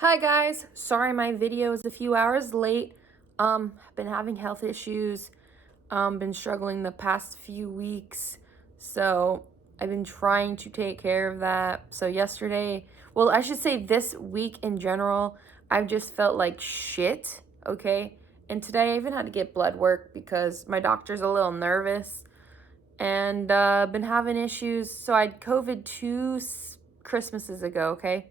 Hi guys, sorry my video is a few hours late. Been having health issues. Been struggling the past few weeks. So I've been trying to take care of that. So yesterday, well, I should say this week in general, I've just felt like shit, okay? And today I even had to get blood work because my doctor's a little nervous and been having issues. So I had COVID Christmases ago, okay?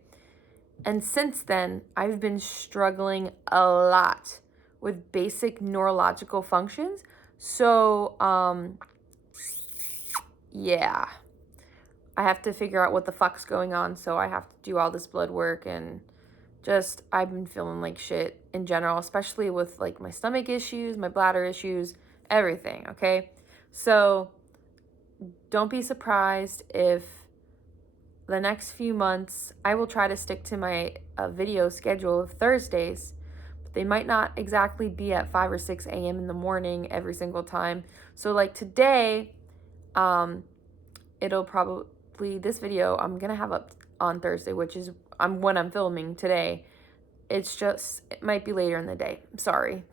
And since then, I've been struggling a lot with basic neurological functions. So, yeah, I have to figure out what the fuck's going on. So I have to do all this blood work and just, I've been feeling like shit in general, especially with like my stomach issues, my bladder issues, everything, okay? So don't be surprised if the next few months, I will try to stick to my video schedule of Thursdays, but they might not exactly be at 5 or 6 a.m. in the morning every single time. So like today, it'll probably, this video I'm going to have up on Thursday, which is when I'm filming today. It's just, it might be later in the day. I'm sorry.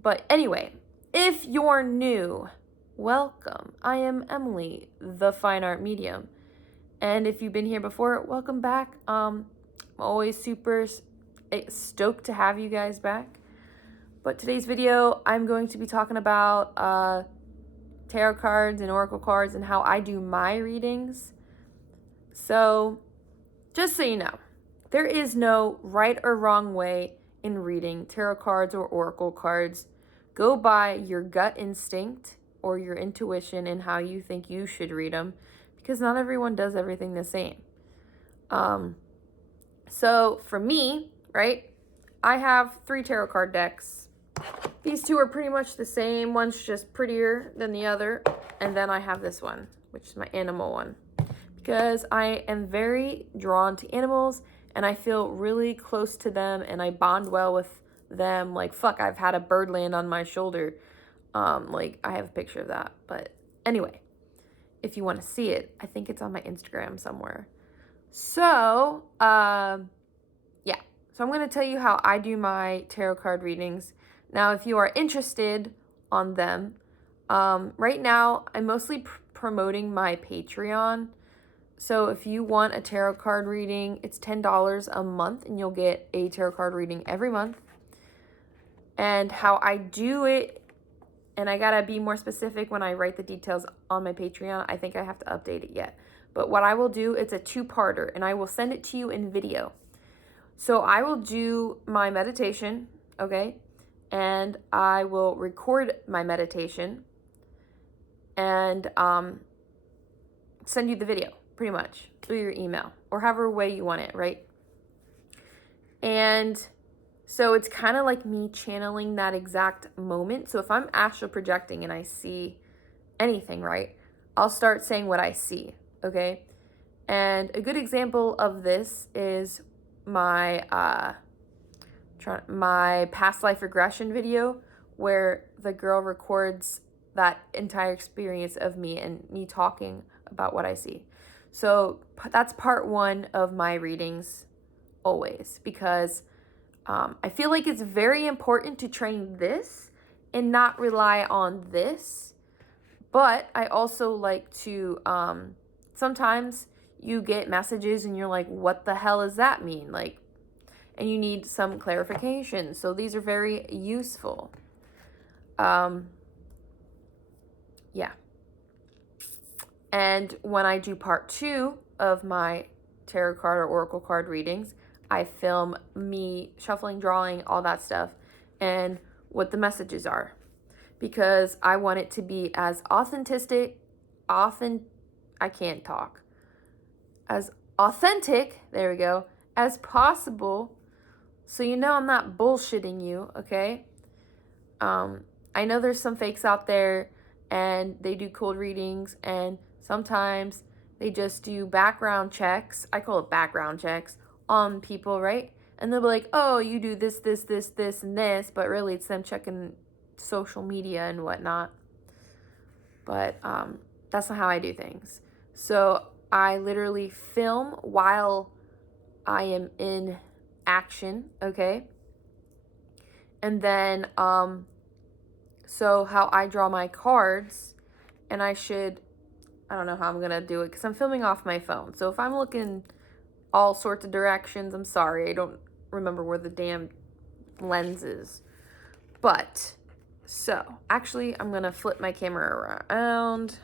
But anyway, if you're new, welcome. I am Emily, the fine art medium. And if you've been here before, welcome back. I'm always super stoked to have you guys back. But today's video, I'm going to be talking about tarot cards and oracle cards and how I do my readings. So, just so you know, there is no right or wrong way in reading tarot cards or oracle cards. Go by your gut instinct or your intuition and how you think you should read them, because not everyone does everything the same. So for me, right, I have 3 tarot card decks. These 2 are pretty much the same. One's just prettier than the other. And then I have this one, which is my animal one, because I am very drawn to animals and I feel really close to them and I bond well with them. Like, fuck, I've had a bird land on my shoulder. Like, I have a picture of that. But anyway, if you want to see it, I think it's on my Instagram somewhere. So, yeah. So I'm going to tell you how I do my tarot card readings. Now, if you are interested on them, right now I'm mostly promoting my Patreon. So if you want a tarot card reading, it's $10 a month and you'll get a tarot card reading every month. And how I do it, and I gotta be more specific when I write the details on my Patreon. I think I have to update it yet. But what I will do, it's a 2-parter, and I will send it to you in video. So I will do my meditation, okay? And I will record my meditation and send you the video, pretty much, through your email or however way you want it, right? And so it's kind of like me channeling that exact moment. So if I'm astral projecting and I see anything, right, I'll start saying what I see, okay? And a good example of this is my past life regression video, where the girl records that entire experience of me and me talking about what I see. So that's part 1 of my readings always, because I feel like it's very important to train this and not rely on this. But I also like to, sometimes you get messages and you're like, what the hell does that mean? Like, and you need some clarification. So these are very useful. Yeah. And when I do part 2 of my tarot card or oracle card readings, I film me shuffling, drawing, all that stuff, and what the messages are, because I want it to be as I can't talk, as authentic, there we go, as possible. So you know I'm not bullshitting you, okay? I know there's some fakes out there and they do cold readings, and sometimes they just do background checks. I call it background checks on people, right? And they'll be like, oh, you do this, this, this, this, and this, but really it's them checking social media and whatnot. But that's not how I do things. So I literally film while I am in action, okay? And then, so how I draw my cards, and I don't know how I'm gonna do it because I'm filming off my phone. So if I'm looking all sorts of directions, I'm sorry. I don't remember where the damn lens is. But, so, actually, I'm gonna flip my camera around.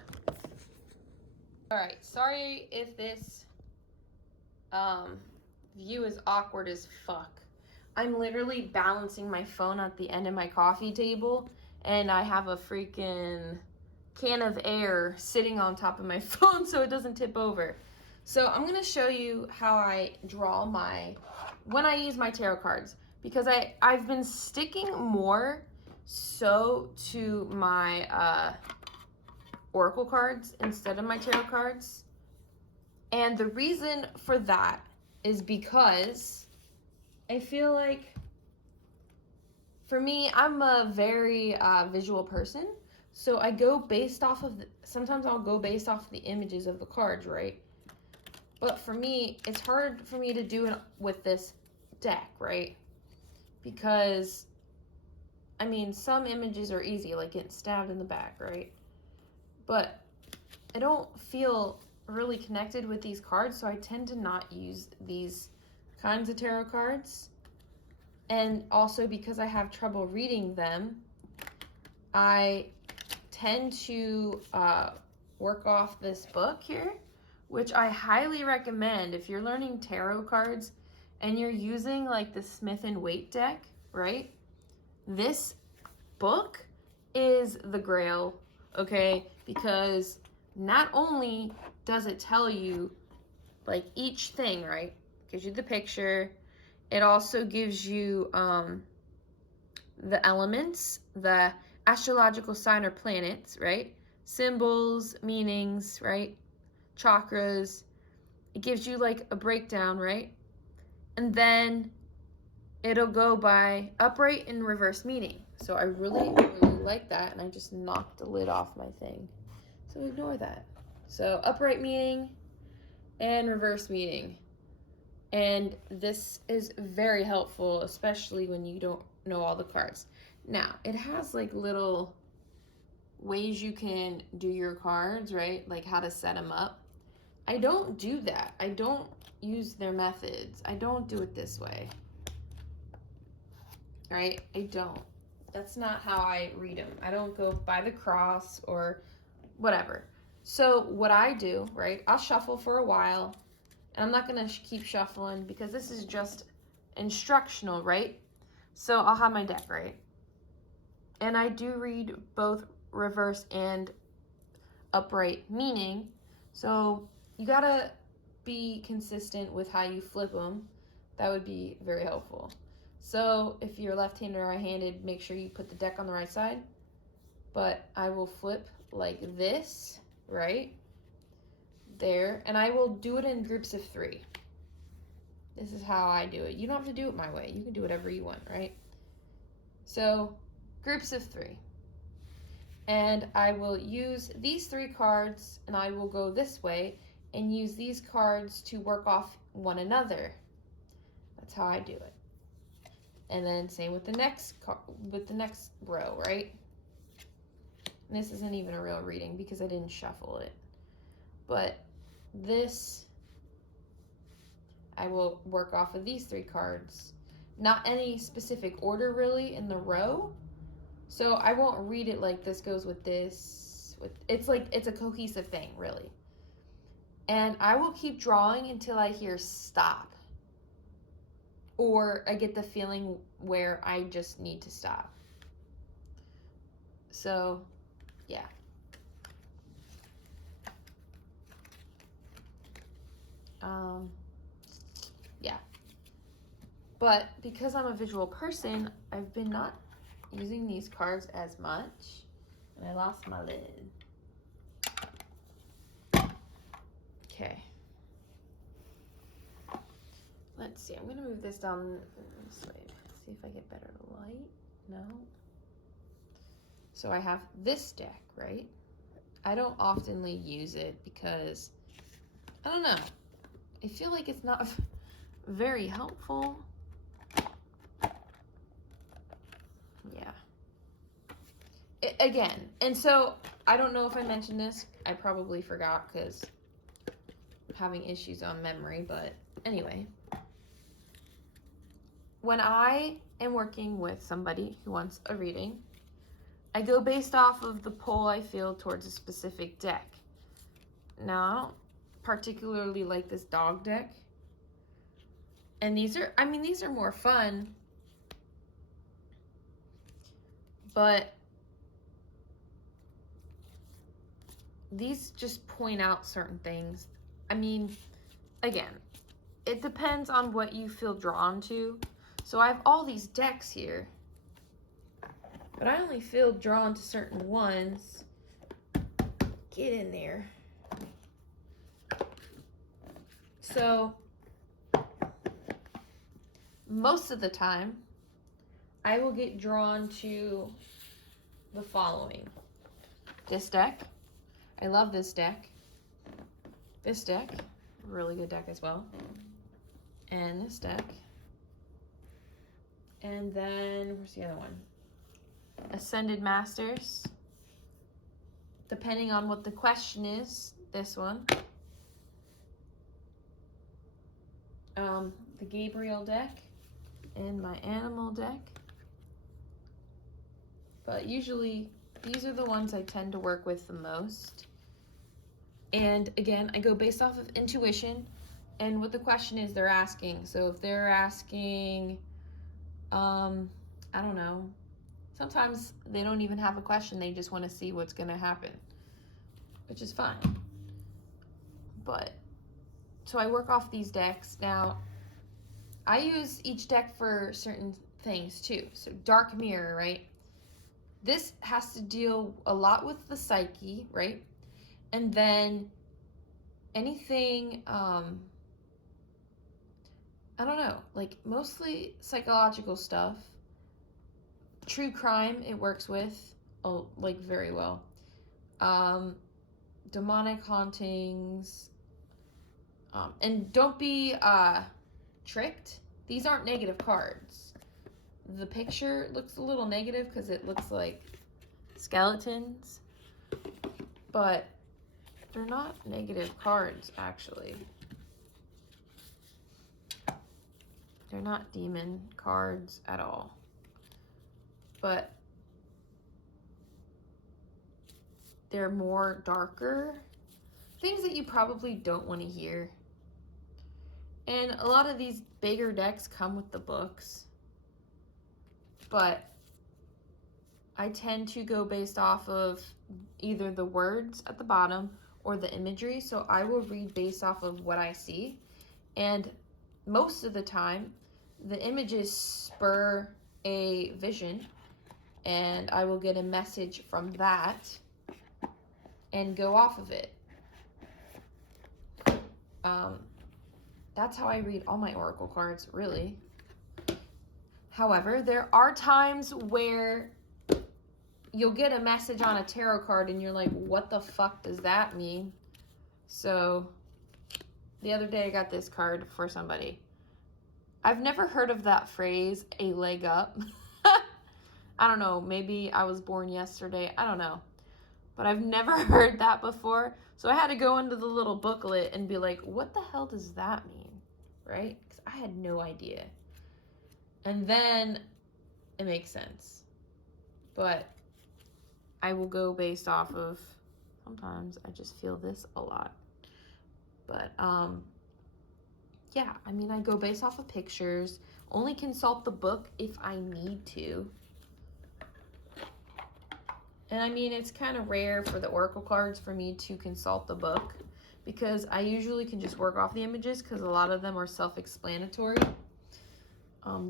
Alright, sorry if this view is awkward as fuck. I'm literally balancing my phone at the end of my coffee table, and I have a freaking can of air sitting on top of my phone so it doesn't tip over. So I'm going to show you how I draw when I use my tarot cards, because I've been sticking more so to my oracle cards instead of my tarot cards. And the reason for that is because I feel like, for me, I'm a very visual person. So I go based off of, sometimes I'll go based off of the images of the cards, right? But for me, it's hard for me to do it with this deck, right? Because, I mean, some images are easy, like getting stabbed in the back, right? But I don't feel really connected with these cards, so I tend to not use these kinds of tarot cards. And also because I have trouble reading them, I tend to work off this book here, which I highly recommend if you're learning tarot cards and you're using like the Smith & Waite deck, right? This book is the grail, okay? Because not only does it tell you like each thing, right? Gives you the picture. It also gives you the elements, the astrological sign or planets, right? Symbols, meanings, right? Chakras. It gives you like a breakdown, right? And then it'll go by upright and reverse meaning. So I really, really like that. And I just knocked the lid off my thing. So ignore that. So upright meaning and reverse meaning. And this is very helpful, especially when you don't know all the cards. Now, it has like little ways you can do your cards, right? Like how to set them up. I don't do that. I don't use their methods. I don't do it this way. Right? I don't. That's not how I read them. I don't go by the cross or whatever. So what I do, right, I'll shuffle for a while. And I'm not going to keep shuffling because this is just instructional, right? So I'll have my deck, right? And I do read both reverse and upright meaning. So you got to be consistent with how you flip them. That would be very helpful. So if you're left-handed or right-handed, make sure you put the deck on the right side. But I will flip like this, right? There, and I will do it in groups of 3. This is how I do it. You don't have to do it my way. You can do whatever you want, right? So, groups of 3. And I will use these 3 cards, and I will go this way and use these cards to work off one another. That's how I do it. And then same with the next row, right? And this isn't even a real reading because I didn't shuffle it. But this, I will work off of these 3 cards. Not any specific order really in the row. So I won't read it like this goes with this. It's like it's a cohesive thing, really. And I will keep drawing until I hear stop. Or I get the feeling where I just need to stop. So, yeah. Yeah. But because I'm a visual person, I've been not using these cards as much. And I lost my lid. Okay. Let's see. I'm going to move this down this way. See if I get better light. No. So I have this deck, right? I don't oftenly use it because, I don't know. I feel like it's not very helpful. again, and so I don't know if I mentioned this. I probably forgot because I'm having issues on memory, but anyway. When I am working with somebody who wants a reading, I go based off of the pull I feel towards a specific deck. Now, I don't particularly like this dog deck. And these are more fun. But these just point out certain things. I mean, again, it depends on what you feel drawn to. So I have all these decks here, but I only feel drawn to certain ones. Get in there. So most of the time, I will get drawn to the following. This deck. I love this deck. This deck. Really good deck as well. And this deck. And then, where's the other one? Ascended Masters. Depending on what the question is, this one. The Gabriel deck. And my animal deck. But usually, these are the ones I tend to work with the most. And again, I go based off of intuition and what the question is they're asking. So if they're asking, I don't know, sometimes they don't even have a question. They just want to see what's going to happen, which is fine. But, so I work off these decks. Now, I use each deck for certain things too. So Dark Mirror, right? This has to deal a lot with the psyche, right? And then anything, I don't know, like mostly psychological stuff. True crime, it works with, like very well. Demonic hauntings. And don't be tricked. These aren't negative cards. The picture looks a little negative because it looks like skeletons. But they're not negative cards, actually. They're not demon cards at all. But they're more darker. Things that you probably don't want to hear. And a lot of these bigger decks come with the books. But I tend to go based off of either the words at the bottom or the imagery. So I will read based off of what I see. And most of the time, the images spur a vision. And I will get a message from that and go off of it. That's how I read all my oracle cards, really. However, there are times where you'll get a message on a tarot card and you're like, what the fuck does that mean? So the other day I got this card for somebody. I've never heard of that phrase, a leg up. I don't know, maybe I was born yesterday, I don't know. But I've never heard that before. So I had to go into the little booklet and be like, what the hell does that mean? Right? Because I had no idea. And then it makes sense. But I will go based off of, sometimes I just feel this a lot. But yeah, I mean, I go based off of pictures. Only consult the book if I need to. And I mean, it's kind of rare for the oracle cards for me to consult the book because I usually can just work off the images because a lot of them are self-explanatory.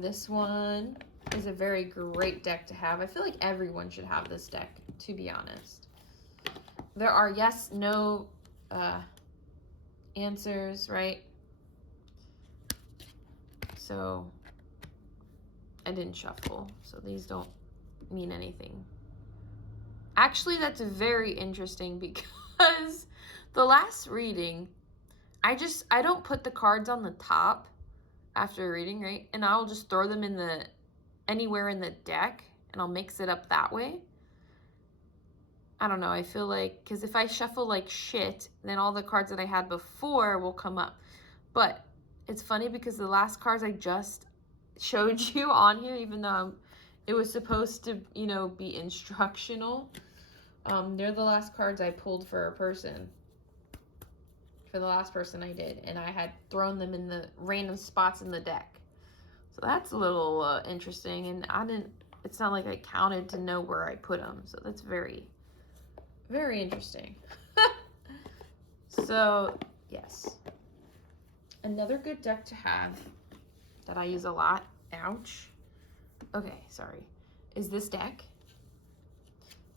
This one is a very great deck to have. I feel like everyone should have this deck, to be honest. There are yes, no answers, right? So I didn't shuffle, so these don't mean anything. Actually, that's very interesting because the last reading, I don't put the cards on the top after a reading, right? And I'll just throw them in anywhere in the deck and I'll mix it up that way. I don't know, I feel like, because if I shuffle like shit, then all the cards that I had before will come up. But it's funny because the last cards I just showed you on here, even though it was supposed to, you know, be instructional, they're the last cards I pulled for a person. For the last person I did. And I had thrown them in the random spots in the deck. So that's a little interesting. And it's not like I counted to know where I put them. So that's very, very interesting. So, yes. Another good deck to have that I use a lot, ouch, okay, sorry, is this deck.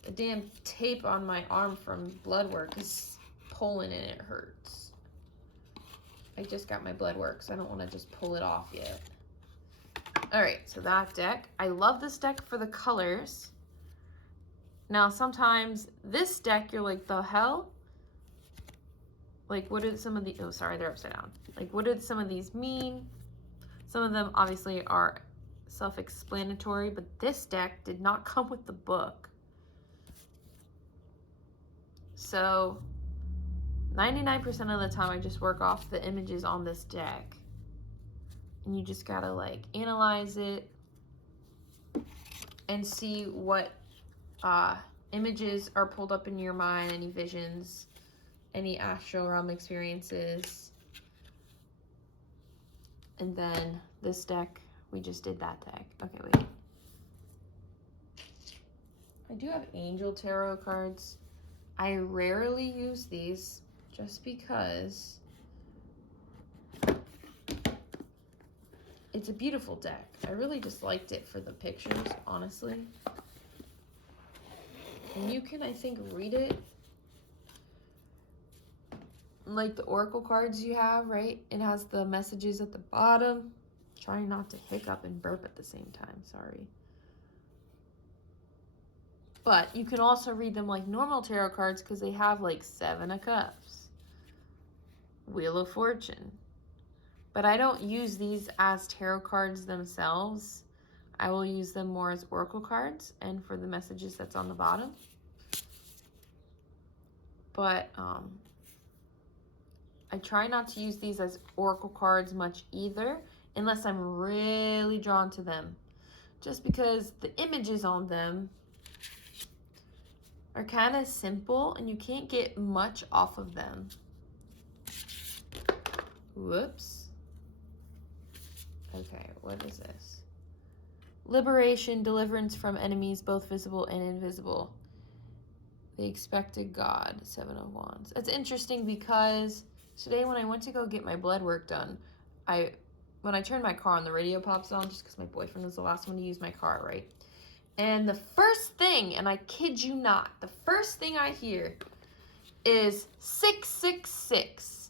The damn tape on my arm from blood work is pulling and it hurts. I just got my blood work, so I don't want to just pull it off yet. All right, so that deck. I love this deck for the colors. Now, sometimes this deck, you're like, the hell? Like, what did some of the, oh, sorry, they're upside down. Like, what did some of these mean? Some of them obviously are self-explanatory, but this deck did not come with the book. So 99% of the time I just work off the images on this deck. And you just gotta like analyze it and see what images are pulled up in your mind, any visions, any astral realm experiences. And then this deck, we just did that deck. Okay, wait. I do have angel tarot cards. I rarely use these just because it's a beautiful deck. I really just liked it for the pictures, honestly. And you can, I think, read it like the oracle cards you have, right? It has the messages at the bottom. Trying not to hiccup and burp at the same time, sorry. But you can also read them like normal tarot cards because they have like 7 of Cups, Wheel of Fortune. But I don't use these as tarot cards themselves. I will use them more as oracle cards and for the messages that's on the bottom. But I try not to use these as oracle cards much either, unless I'm really drawn to them. Just because the images on them are kind of simple and you can't get much off of them. Whoops. Okay, what is this? Liberation, deliverance from enemies, both visible and invisible. The expected God, 7 of Wands. It's interesting because today when I went to go get my blood work done, when I turned my car on, the radio pops on just because my boyfriend was the last one to use my car, right? And the first thing, and I kid you not, the first thing I hear is 666.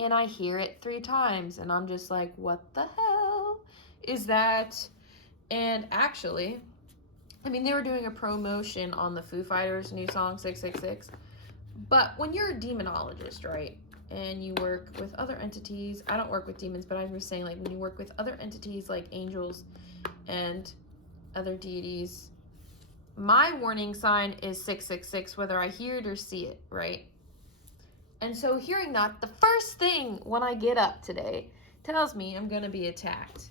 And I hear it 3 times. And I'm just like, what the hell is that? And actually, I mean, they were doing a promotion on the Foo Fighters' new song, 666. But when you're a demonologist, right? And you work with other entities. I don't work with demons, but I was saying, like, when you work with other entities like angels and other deities, my warning sign is 666, whether I hear it or see it, right? And so hearing that, the first thing when I get up today tells me I'm going to be attacked.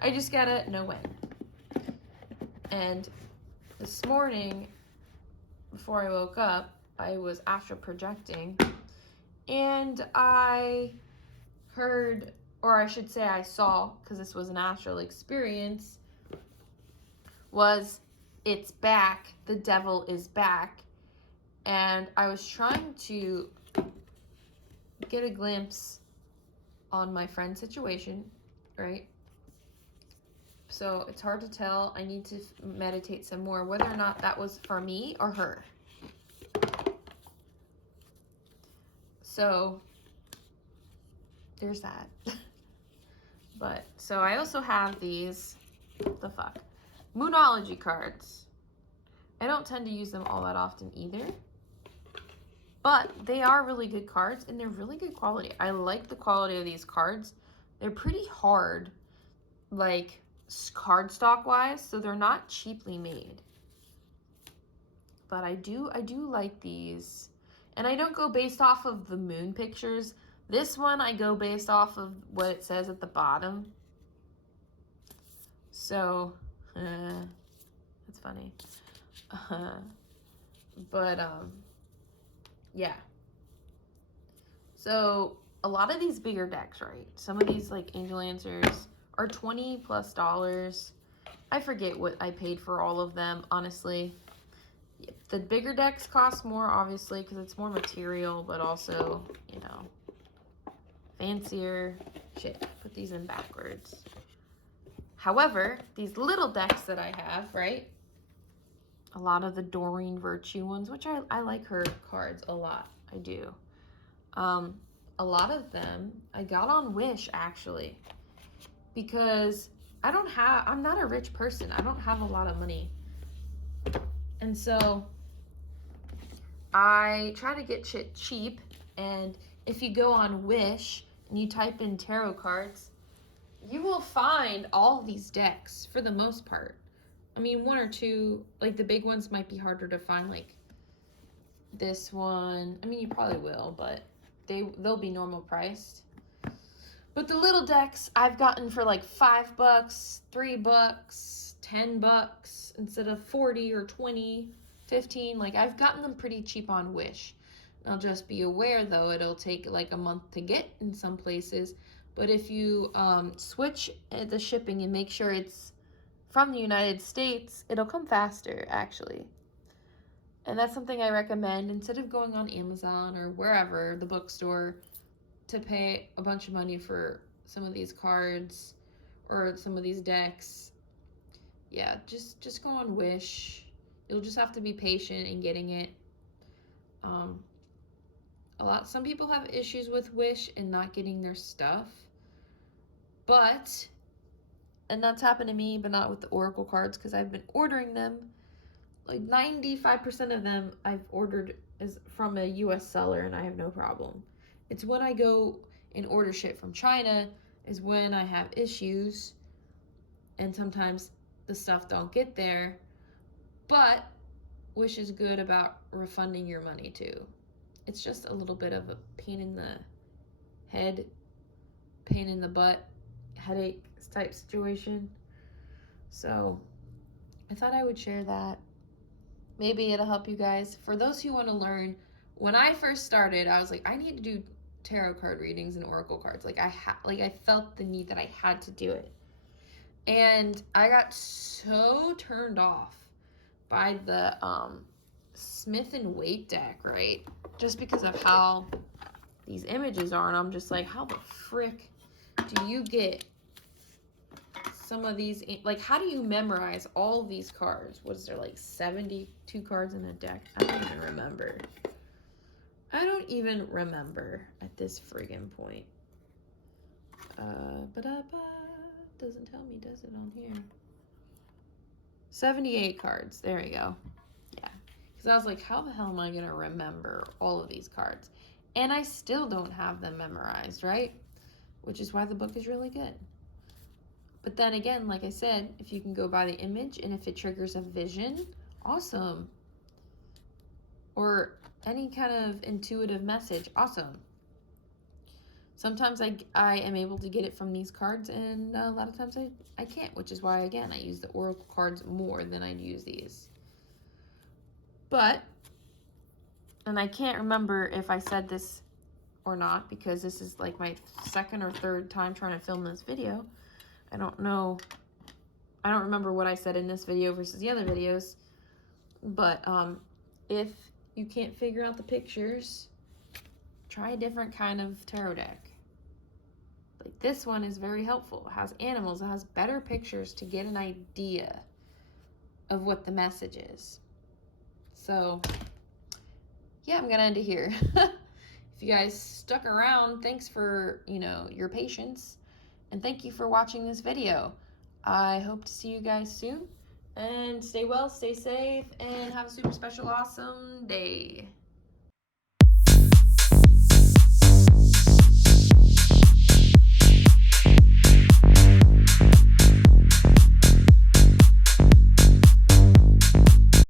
I just got to know when. And this morning, before I woke up, I was astral projecting. And I heard, or I should say I saw, because this was an astral experience, was it's back, the devil is back. And I was trying to get a glimpse on my friend's situation, right? So it's hard to tell. I need to meditate some more, whether or not that was for me or her. So there's that. But so I also have these, the fuck, Moonology cards. I don't tend to use them all that often either. But they are really good cards and they're really good quality. I like the quality of these cards. They're pretty hard, like cardstock wise, so they're not cheaply made. But I do like these. And I don't go based off of the moon pictures. This one I go based off of what it says at the bottom. So, that's funny. But yeah. So a lot of these bigger decks, right? Some of these like Angel Answers are $20+. I forget what I paid for all of them, honestly. The bigger decks cost more, obviously, because it's more material, but also, you know, fancier. Shit, put these in backwards. However, these little decks that I have, right? A lot of the Doreen Virtue ones, which I like her cards a lot. I do. A lot of them I got on Wish, actually, because I'm not a rich person. I don't have a lot of money. And so I try to get shit cheap. And if you go on Wish and you type in tarot cards, you will find all these decks for the most part. I mean, one or two, like the big ones might be harder to find, like this one. I mean, you probably will, but they'll be normal priced. But the little decks I've gotten for like $5, $3, $10 instead of 40 or 20, 15. Like I've gotten them pretty cheap on Wish. Now just be aware though, it'll take like a month to get in some places. But if you switch the shipping and make sure it's from the United States, it'll come faster actually. And that's something I recommend instead of going on Amazon or wherever, the bookstore, to pay a bunch of money for some of these cards or some of these decks. Yeah, just go on Wish. You'll just have to be patient in getting it. Some people have issues with Wish and not getting their stuff. And that's happened to me, but not with the Oracle cards because I've been ordering them. Like 95% of them I've ordered is from a US seller and I have no problem. It's when I go and order shit from China is when I have issues, and sometimes the stuff don't get there. But Wish is good about refunding your money too. It's just a little bit of a pain in the head, pain in the butt, headache type situation. So I thought I would share that. Maybe it'll help you guys. For those who want to learn, when I first started, I was like, I need to do tarot card readings and oracle cards. Like I felt the need that I had to do it. And I got so turned off by the Smith and Waite deck, right? Just because of how these images are, and I'm just like, how the frick do you get some of these, like, how do you memorize all these cards? What is there, like 72 cards in a deck? I don't even remember. I don't even remember at this friggin' point. Doesn't tell me, does it, on here? 78 cards. There we go. Yeah. Because I was like, how the hell am I going to remember all of these cards? And I still don't have them memorized, right? Which is why the book is really good. But then again, like I said, if you can go by the image and if it triggers a vision, awesome. Or any kind of intuitive message, awesome. Sometimes I am able to get it from these cards, and a lot of times I can't, which is why, again, I use the oracle cards more than I use these. But, and I can't remember if I said this or not, because this is like my second or third time trying to film this video. I don't know. I don't remember what I said in this video versus the other videos. But if you can't figure out the pictures, try a different kind of tarot deck. Like this one is very helpful. It has animals. It has better pictures to get an idea of what the message is. So, yeah, I'm going to end it here. If you guys stuck around, thanks for, your patience. And thank you for watching this video. I hope to see you guys soon. And stay well, stay safe, and have a super special, awesome day.